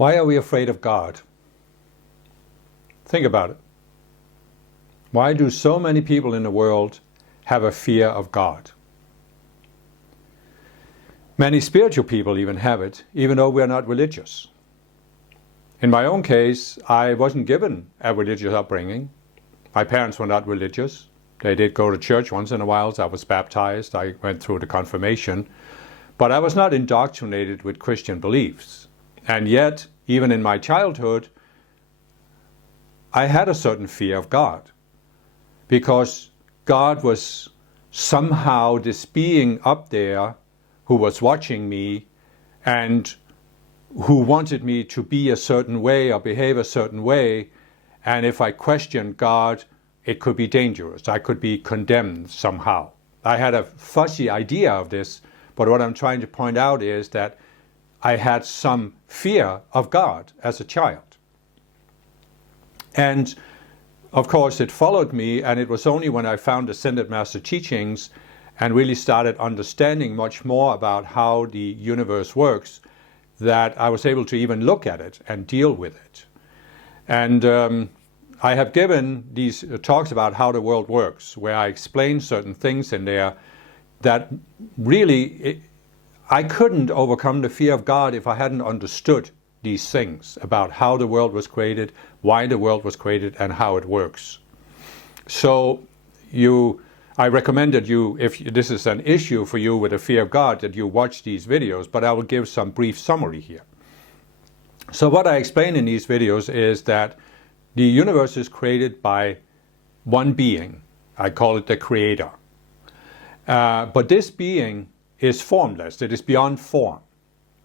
Why are we afraid of God? Think about it. Why do so many people in the world have a fear of God? Many spiritual people even have it, even though we're not religious. In my own case, I wasn't given a religious upbringing. My parents were not religious. They did go to church once in a while. So I was baptized. I went through the confirmation. But I was not indoctrinated with Christian beliefs. And yet, even in my childhood, I had a certain fear of God. Because God was somehow this being up there who was watching me and who wanted me to be a certain way or behave a certain way. And if I questioned God, it could be dangerous. I could be condemned somehow. I had a fuzzy idea of this, but what I'm trying to point out is that I had some fear of God as a child. And of course it followed me, and it was only when I found Ascended Master teachings and really started understanding much more about how the universe works that I was able to even look at it and deal with it. And I have given these talks about how the world works, where I explain certain things in there that really I couldn't overcome the fear of God if I hadn't understood these things about how the world was created, why the world was created, and how it works. So I recommended you, if this is an issue for you with the fear of God, that you watch these videos, but I will give some brief summary here. So what I explain in these videos is that the universe is created by one being. I call it the Creator. But this being is formless. It is beyond form.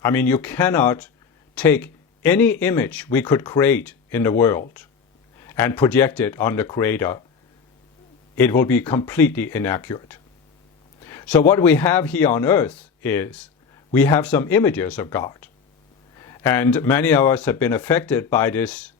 I mean, you cannot take any image we could create in the world and project it on the Creator. It will be completely inaccurate. So what we have here on earth is we have some images of God. And many of us have been affected by this,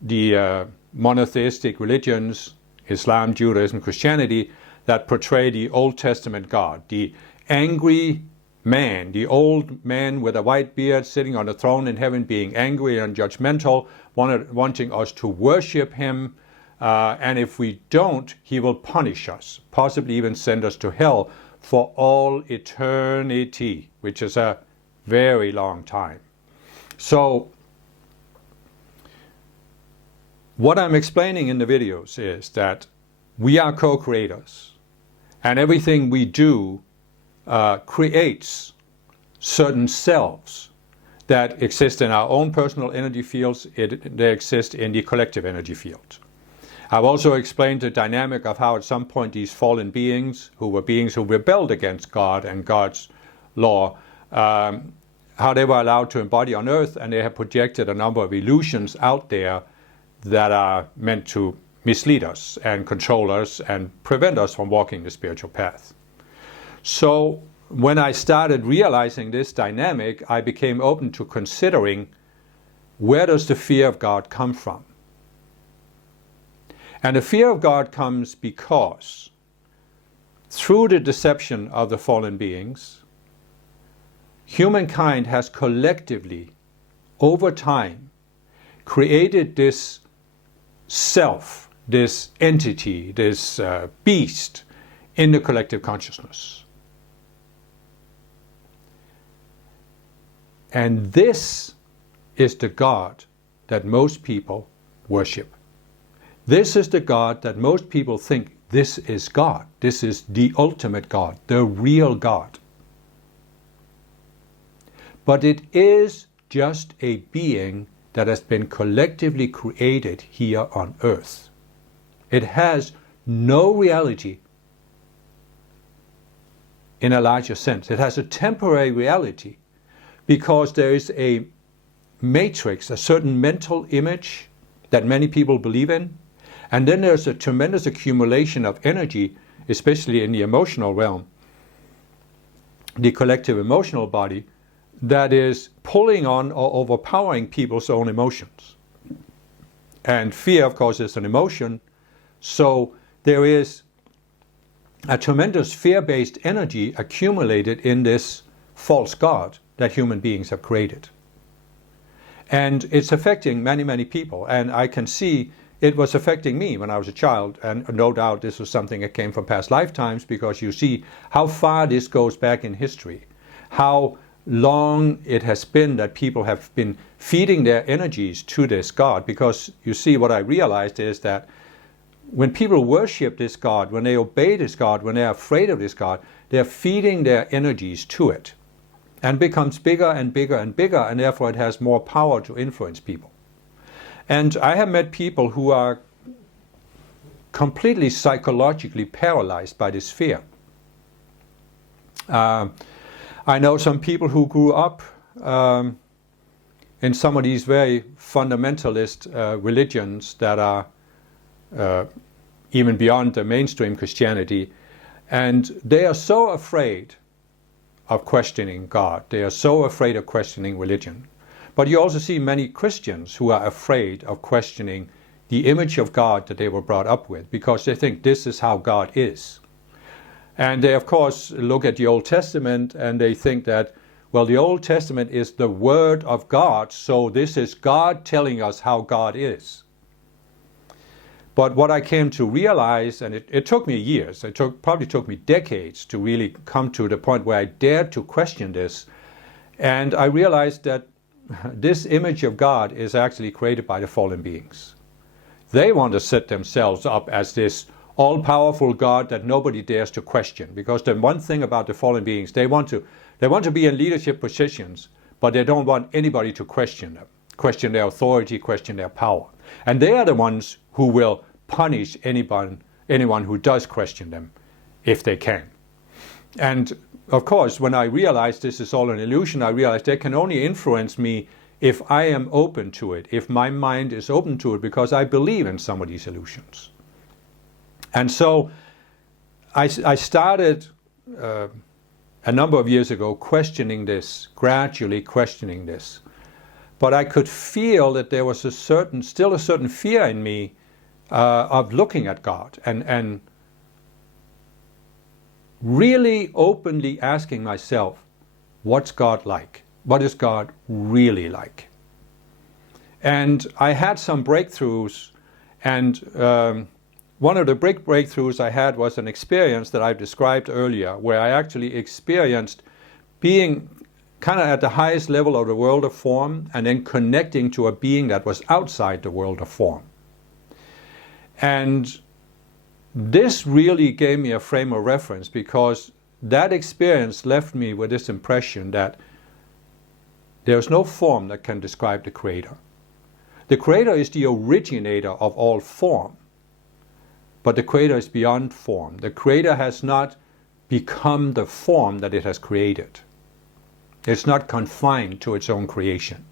the monotheistic religions, Islam, Judaism, Christianity, that portray the Old Testament God, the angry man, the old man with a white beard sitting on a throne in heaven, being angry and judgmental, wanting us to worship him. And if we don't, he will punish us, possibly even send us to hell for all eternity, which is a very long time. So what I'm explaining in the videos is that we are co-creators, and everything we do creates certain selves that exist in our own personal energy fields. They exist in the collective energy field. I've also explained the dynamic of how at some point these fallen beings, who were beings who rebelled against God and God's law, how they were allowed to embody on earth, and they have projected a number of illusions out there that are meant to mislead us and control us and prevent us from walking the spiritual path. So when I started realizing this dynamic, I became open to considering, where does the fear of God come from? And the fear of God comes because through the deception of the fallen beings, humankind has collectively, over time, created this self, this entity, this beast in the collective consciousness. And this is the God that most people worship. This is the God that most people think this is God. This is the ultimate God, the real God. But it is just a being that has been collectively created here on earth. It has no reality in a larger sense. It has a temporary reality because there is a matrix, a certain mental image that many people believe in, and then there's a tremendous accumulation of energy, especially in the emotional realm, the collective emotional body, that is pulling on or overpowering people's own emotions. And fear, of course, is an emotion, so there is a tremendous fear-based energy accumulated in this false God that human beings have created. And it's affecting many, many people. And I can see it was affecting me when I was a child. And no doubt this was something that came from past lifetimes, because you see how far this goes back in history, how long it has been that people have been feeding their energies to this God. Because you see, what I realized is that when people worship this God, when they obey this God, when they're afraid of this God, they're feeding their energies to it, and becomes bigger and bigger and bigger, and therefore it has more power to influence people. And I have met people who are completely psychologically paralyzed by this fear. I know some people who grew up in some of these very fundamentalist religions that are even beyond the mainstream Christianity, and they are so afraid of questioning God. They are so afraid of questioning religion. But you also see many Christians who are afraid of questioning the image of God that they were brought up with, because they think this is how God is. And they, of course, look at the Old Testament and they think that, well, the Old Testament is the Word of God, so this is God telling us how God is. But what I came to realize, and it took me years, probably took me decades to really come to the point where I dared to question this. And I realized that this image of God is actually created by the fallen beings. They want to set themselves up as this all-powerful God that nobody dares to question. Because the one thing about the fallen beings, they want to be in leadership positions, but they don't want anybody to question them, question their authority, question their power. And they are the ones who will punish anyone who does question them, if they can. And of course, when I realized this is all an illusion, I realized they can only influence me if I am open to it, if my mind is open to it, because I believe in some of these illusions. And so I started a number of years ago questioning this, gradually questioning this. But I could feel that there was still a certain fear in me of looking at God and really openly asking myself, what's God like? What is God really like? And I had some breakthroughs, and one of the big breakthroughs I had was an experience that I've described earlier, where I actually experienced being kind of at the highest level of the world of form and then connecting to a being that was outside the world of form. And this really gave me a frame of reference, because that experience left me with this impression that there's no form that can describe the Creator. The Creator is the originator of all form, but the Creator is beyond form. The Creator has not become the form that it has created. It's not confined to its own creation.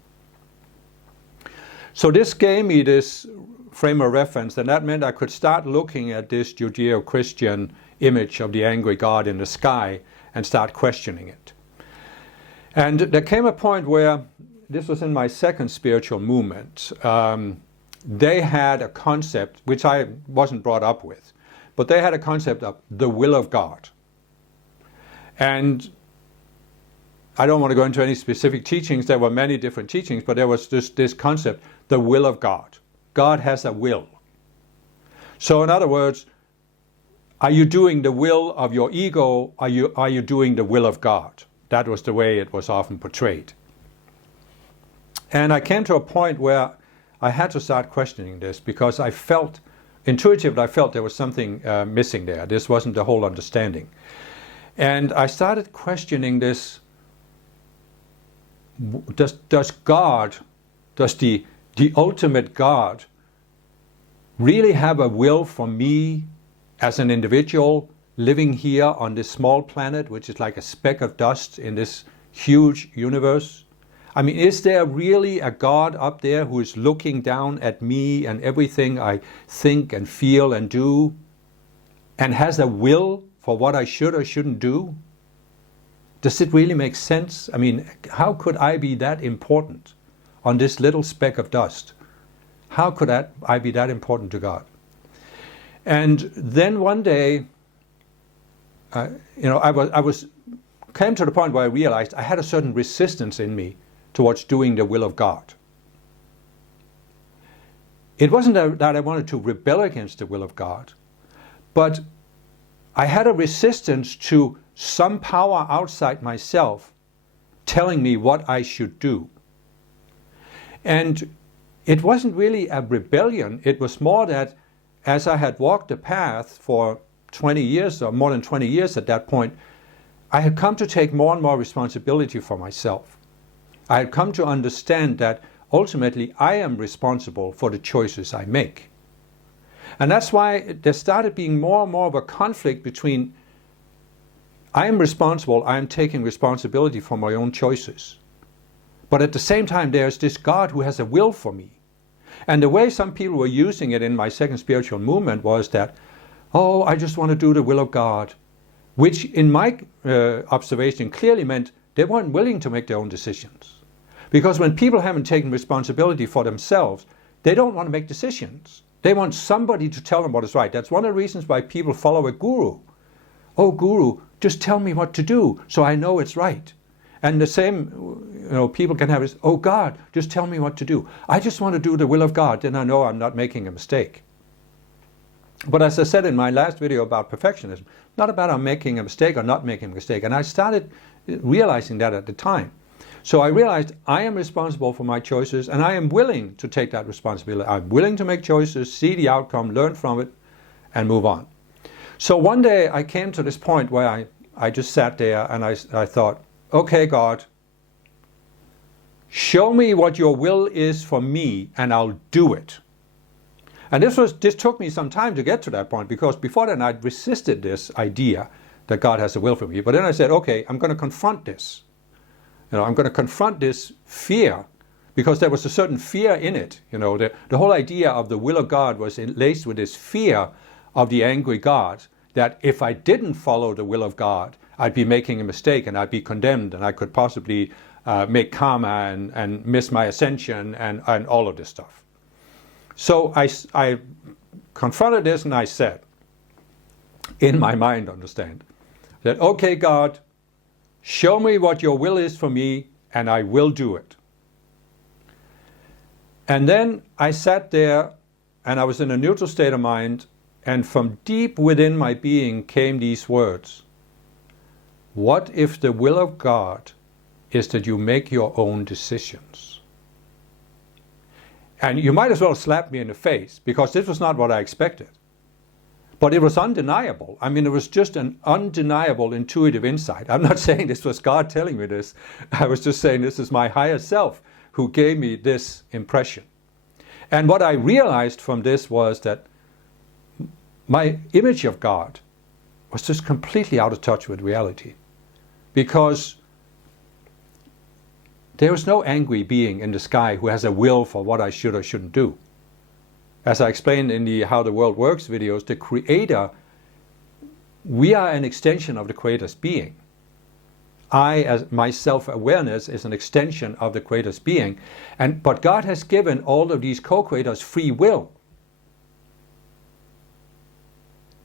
So this gave me this frame of reference, and that meant I could start looking at this Judeo-Christian image of the angry God in the sky and start questioning it. And there came a point where, this was in my second spiritual movement, they had a concept which I wasn't brought up with, but they had a concept of the will of God. And I don't want to go into any specific teachings. There were many different teachings, but there was just this concept, the will of God. God has a will. So in other words, are you doing the will of your ego? Are you doing the will of God? That was the way it was often portrayed. And I came to a point where I had to start questioning this, because I felt, intuitively I felt there was something missing there. This wasn't the whole understanding. And I started questioning this. Does God, does the ultimate God really have a will for me as an individual living here on this small planet, which is like a speck of dust in this huge universe? I mean, is there really a God up there who is looking down at me and everything I think and feel and do, and has a will for what I should or shouldn't do? Does it really make sense? I mean, how could I be that important on this little speck of dust? How could I be that important to God? And then one day, I came to the point where I realized I had a certain resistance in me towards doing the will of God. It wasn't that I wanted to rebel against the will of God, but I had a resistance to some power outside myself telling me what I should do. And it wasn't really a rebellion. It was more that as I had walked the path for 20 years or more than 20 years at that point, I had come to take more and more responsibility for myself. I had come to understand that ultimately I am responsible for the choices I make. And that's why there started being more and more of a conflict between I am responsible, I am taking responsibility for my own choices. But at the same time, there's this God who has a will for me. And the way some people were using it in my second spiritual movement was that, oh, I just want to do the will of God, which in my observation clearly meant they weren't willing to make their own decisions. Because when people haven't taken responsibility for themselves, they don't want to make decisions. They want somebody to tell them what is right. That's one of the reasons why people follow a guru. Oh, guru, just tell me what to do so I know it's right. And the same, people can have this, oh God, just tell me what to do. I just want to do the will of God, then I know I'm not making a mistake. But as I said in my last video about perfectionism, not about I'm making a mistake or not making a mistake. And I started realizing that at the time. So I realized I am responsible for my choices and I am willing to take that responsibility. I'm willing to make choices, see the outcome, learn from it, and move on. So one day I came to this point where I just sat there and I thought, okay, God, show me what your will is for me and I'll do it. And this took me some time to get to that point, because before then I'd resisted this idea that God has a will for me. But then I said, okay, I'm going to confront this. I'm going to confront this fear, because there was a certain fear in it. The whole idea of the will of God was laced with this fear of the angry God, that if I didn't follow the will of God, I'd be making a mistake and I'd be condemned and I could possibly make karma and miss my ascension and all of this stuff. So I confronted this and I said, in my mind, understand, that okay, God, show me what your will is for me and I will do it. And then I sat there and I was in a neutral state of mind, and from deep within my being came these words: what if the will of God is that you make your own decisions? And you might as well slap me in the face, because this was not what I expected. But it was undeniable. I mean, it was just an undeniable intuitive insight. I'm not saying this was God telling me this. I was just saying this is my higher self who gave me this impression. And what I realized from this was that my image of God was just completely out of touch with reality. Because there is no angry being in the sky who has a will for what I should or shouldn't do. As I explained in the How the World Works videos, the Creator, we are an extension of the Creator's being. I, as my self-awareness, is an extension of the Creator's being. But God has given all of these co-creators free will.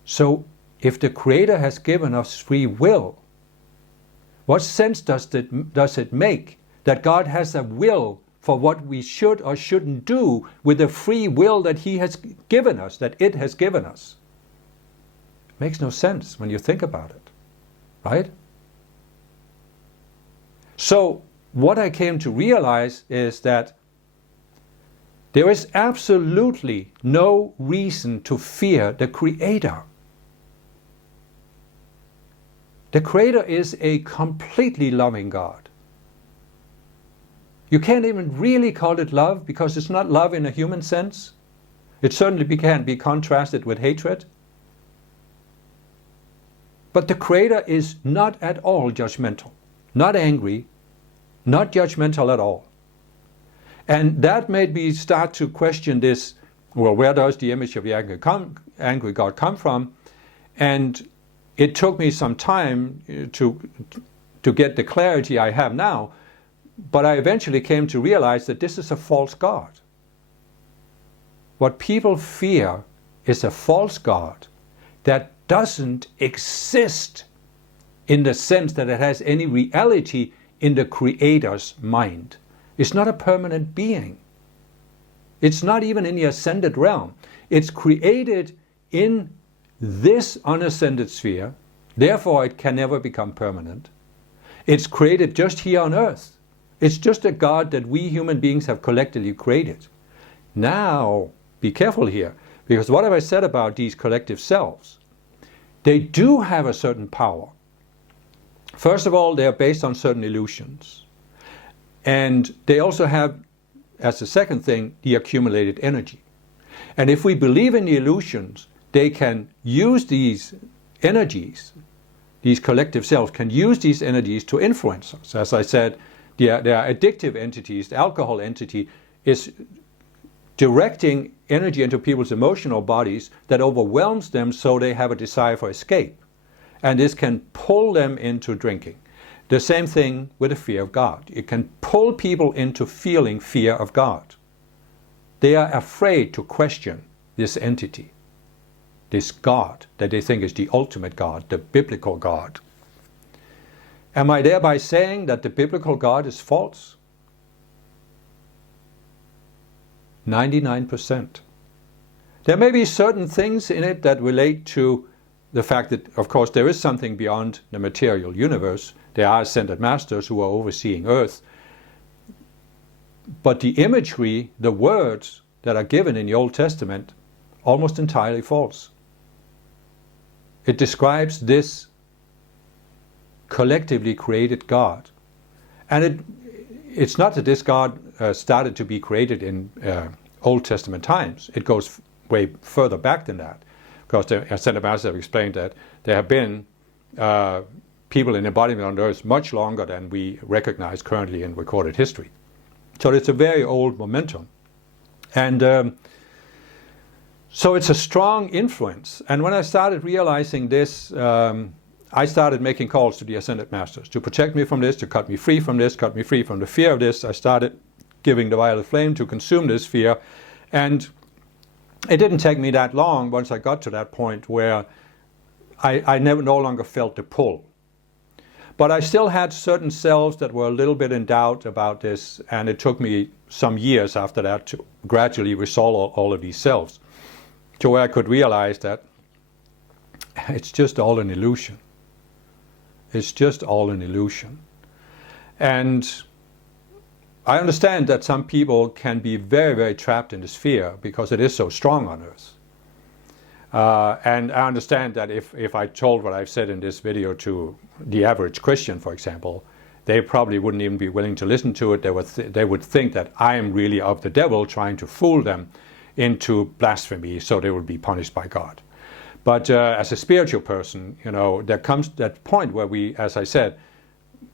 So if the Creator has given us free will, what sense does it make that God has a will for what we should or shouldn't do with the free will that He has given us, that it has given us? It makes no sense when you think about it, right? So what I came to realize is that there is absolutely no reason to fear the Creator. The Creator is a completely loving God. You can't even really call it love, because it's not love in a human sense. It certainly can be contrasted with hatred. But the Creator is not at all judgmental, not angry, not judgmental at all. And that made me start to question this, well, where does the image of the angry God come from? And it took me some time to get the clarity I have now, but I eventually came to realize that this is a false God. What people fear is a false God that doesn't exist in the sense that it has any reality in the Creator's mind. It's not a permanent being. It's not even in the ascended realm. It's created in this unascended sphere. Therefore, it can never become permanent. It's created just here on earth. It's just a God that we human beings have collectively created. Now, be careful here, because what have I said about these collective selves? They do have a certain power. First of all, they are based on certain illusions. And they also have, as the second thing, the accumulated energy. And if we believe in the illusions, they can use these energies, these collective selves can use these energies to influence us. As I said, they are addictive entities. The alcohol entity is directing energy into people's emotional bodies that overwhelms them so they have a desire for escape. And this can pull them into drinking. The same thing with the fear of God. It can pull people into feeling fear of God. They are afraid to question this entity, this God that they think is the ultimate God, the biblical God. Am I thereby saying that the biblical God is false? 99%. There may be certain things in it that relate to the fact that, of course, there is something beyond the material universe. There are ascended masters who are overseeing Earth. But the imagery, the words that are given in the Old Testament, almost entirely false. It describes this collectively created God. And it's not that this God started to be created in Old Testament times. It goes way further back than that. Because the ascended masters have explained that there have been people in embodiment on Earth much longer than we recognize currently in recorded history. So it's a very old momentum. And so it's a strong influence. And when I started realizing this, I started making calls to the ascended masters to protect me from this, to cut me free from this, cut me free from the fear of this. I started giving the violet flame to consume this fear. And it didn't take me that long once I got to that point where I no longer felt the pull. But I still had certain selves that were a little bit in doubt about this, and it took me some years after that to gradually resolve all of these selves, to where I could realize that it's just all an illusion. It's just all an illusion. And I understand that some people can be very, very trapped in this fear because it is so strong on Earth. And I understand that if I told what I've said in this video to the average Christian, for example, they probably wouldn't even be willing to listen to it. They would think that I am really of the devil trying to fool them into blasphemy, so they would be punished by God. But as a spiritual person, there comes that point where we, as I said,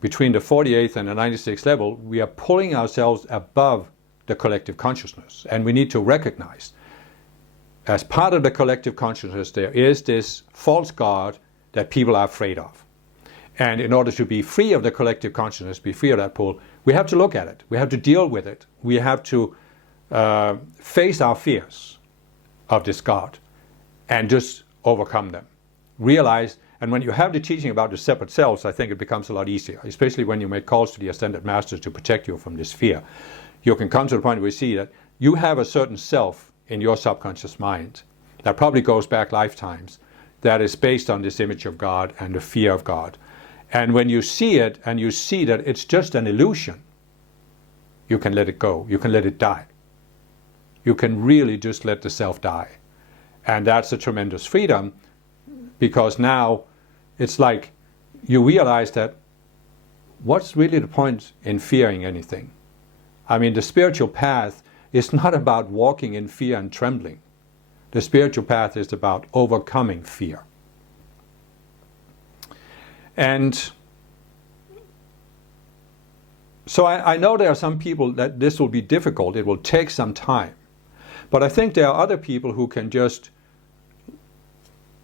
between the 48th and the 96th level, we are pulling ourselves above the collective consciousness. And we need to recognize, as part of the collective consciousness, there is this false God that people are afraid of. And in order to be free of the collective consciousness, be free of that pull, we have to look at it. We have to deal with it. We have to face our fears of this God and just overcome them. Realize, and when you have the teaching about the separate selves, I think it becomes a lot easier, especially when you make calls to the ascended masters to protect you from this fear. You can come to the point where you see that you have a certain self in your subconscious mind that probably goes back lifetimes, that is based on this image of God and the fear of God. And when you see it and you see that it's just an illusion, you can let it go. You can let it die. You can really just let the self die. And that's a tremendous freedom, because now it's like you realize that what's really the point in fearing anything? I mean, the spiritual path is not about walking in fear and trembling. The spiritual path is about overcoming fear. And so I know there are some people that this will be difficult. It will take some time. But I think there are other people who can just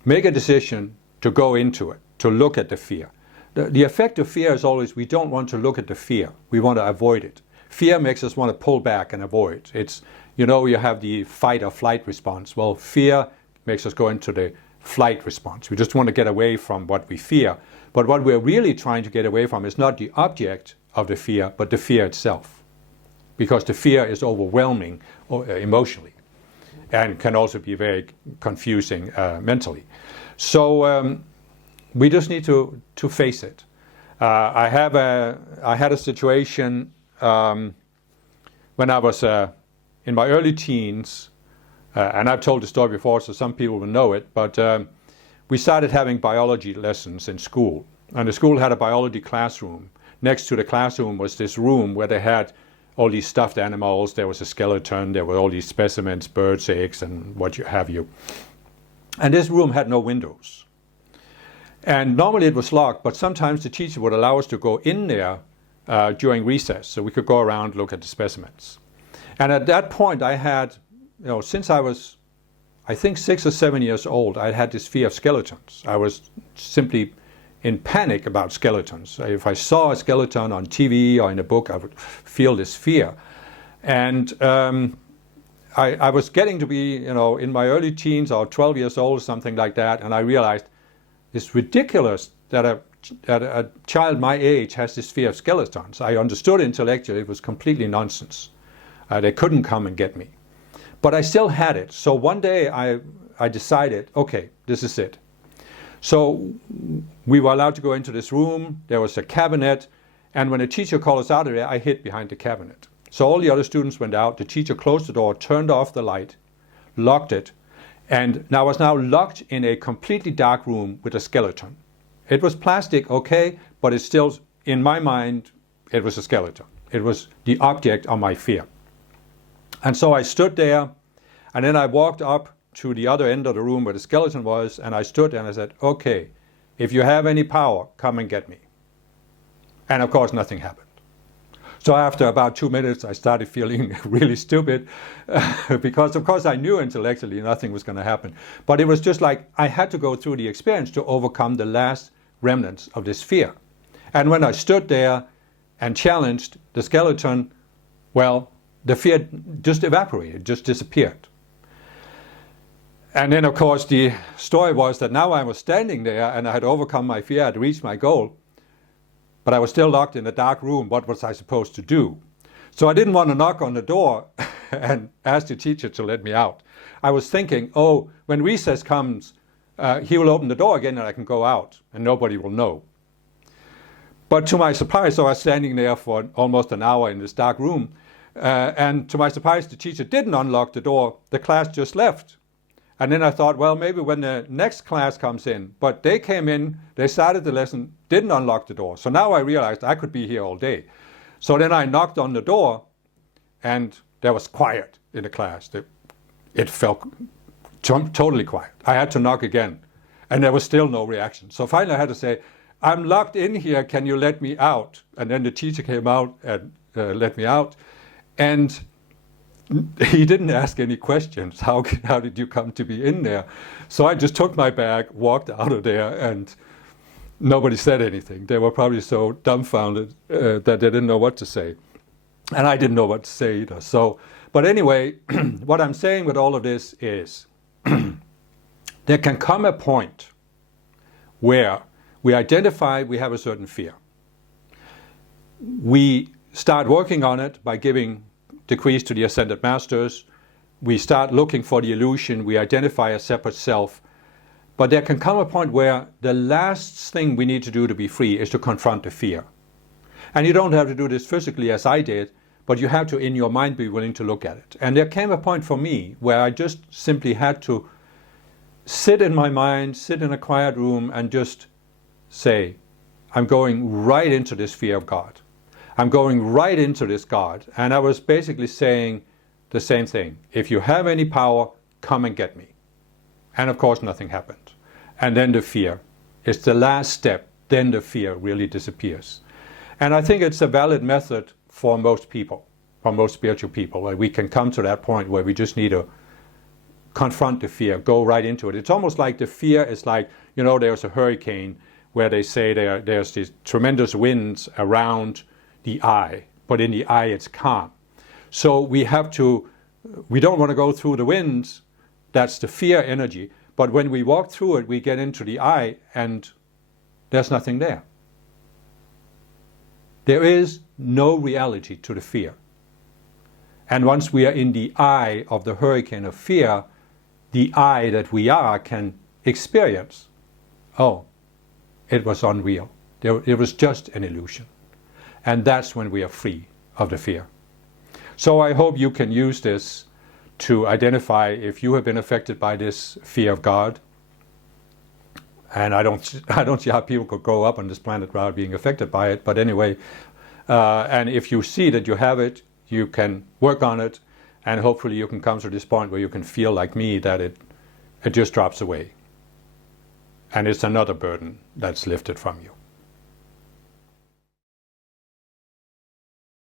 make a decision to go into it, to look at the fear. The effect of fear is always we don't want to look at the fear. We want to avoid it. Fear makes us want to pull back and avoid. It's, you have the fight or flight response. Well, fear makes us go into the flight response. We just want to get away from what we fear. But what we're really trying to get away from is not the object of the fear, but the fear itself. because the fear is overwhelming emotionally and can also be very confusing mentally. So we just need to face it. I had a situation when I was in my early teens, and I've told the story before, so some people will know it, but we started having biology lessons in school. And the school had a biology classroom. Next to the classroom was this room where they had all these stuffed animals. There was a skeleton, there were all these specimens, birds' eggs, and what have you. And this room had no windows. And normally it was locked, but sometimes the teacher would allow us to go in there during recess, so we could go around, look at the specimens. And at that point I had, since I was, I think 6 or 7 years old, I had this fear of skeletons. I was simply in panic about skeletons. If I saw a skeleton on TV or in a book, I would feel this fear. And I was getting to be, in my early teens or 12 years old, something like that, and I realized it's ridiculous that a child my age has this fear of skeletons. I understood intellectually it was completely nonsense. They couldn't come and get me. But I still had it. So one day I decided, okay, this is it. So we were allowed to go into this room. There was a cabinet. And when the teacher called us out of there, I hid behind the cabinet. So all the other students went out. The teacher closed the door, turned off the light, locked it. And I was now locked in a completely dark room with a skeleton. It was plastic, okay, but it's still, in my mind, it was a skeleton. It was the object of my fear. And so I stood there, and then I walked up to the other end of the room where the skeleton was, and I stood there and I said, okay, if you have any power, come and get me. And of course, nothing happened. So after about 2 minutes, I started feeling really stupid because, of course, I knew intellectually nothing was going to happen. But it was just like I had to go through the experience to overcome the last remnants of this fear. And when I stood there and challenged the skeleton, well, the fear just evaporated, just disappeared. And then, of course, the story was that now I was standing there and I had overcome my fear, I had reached my goal, but I was still locked in a dark room. What was I supposed to do? So I didn't want to knock on the door and ask the teacher to let me out. I was thinking, oh, when recess comes, he will open the door again and I can go out and nobody will know. But to my surprise, so I was standing there for almost an hour in this dark room, and to my surprise, the teacher didn't unlock the door. The class just left. And then I thought, well, maybe when the next class comes in. But they came in, they started the lesson, didn't unlock the door. So now I realized I could be here all day. So then I knocked on the door, and there was quiet in the class. It felt totally quiet. I had to knock again, and there was still no reaction. So finally I had to say, I'm locked in here, can you let me out? And then the teacher came out and let me out. And he didn't ask any questions. How did you come to be in there? So I just took my bag, walked out of there, and nobody said anything. They were probably so dumbfounded that they didn't know what to say. And I didn't know what to say either. So, but anyway, what I'm saying with all of this is there can come a point where we identify we have a certain fear. We start working on it by giving decrees to the Ascended Masters. We start looking for the illusion. We identify a separate self. But there can come a point where the last thing we need to do to be free is to confront the fear. And you don't have to do this physically as I did, but you have to, in your mind, be willing to look at it. And there came a point for me where I just simply had to sit in my mind, sit in a quiet room, and just say, I'm going right into this fear of God. I'm going right into this God. And I was basically saying the same thing. If you have any power, come and get me. And of course, nothing happened. And then the fear. It's the last step. Then the fear really disappears. And I think it's a valid method for most people, for most spiritual people, where we can come to that point where we just need to confront the fear, go right into it. It's almost like the fear is like, there's a hurricane where they say there's these tremendous winds around the eye, but in the eye it's calm. So we don't want to go through the winds. That's the fear energy. But when we walk through it, we get into the eye and there's nothing there. There is no reality to the fear. And once we are in the eye of the hurricane of fear, the I that we are can experience, oh, it was unreal. It was just an illusion. And that's when we are free of the fear. So I hope you can use this to identify if you have been affected by this fear of God. And I don't see how people could grow up on this planet without being affected by it. But anyway, and if you see that you have it, you can work on it, and hopefully you can come to this point where you can feel like me, that it just drops away. And it's another burden that's lifted from you.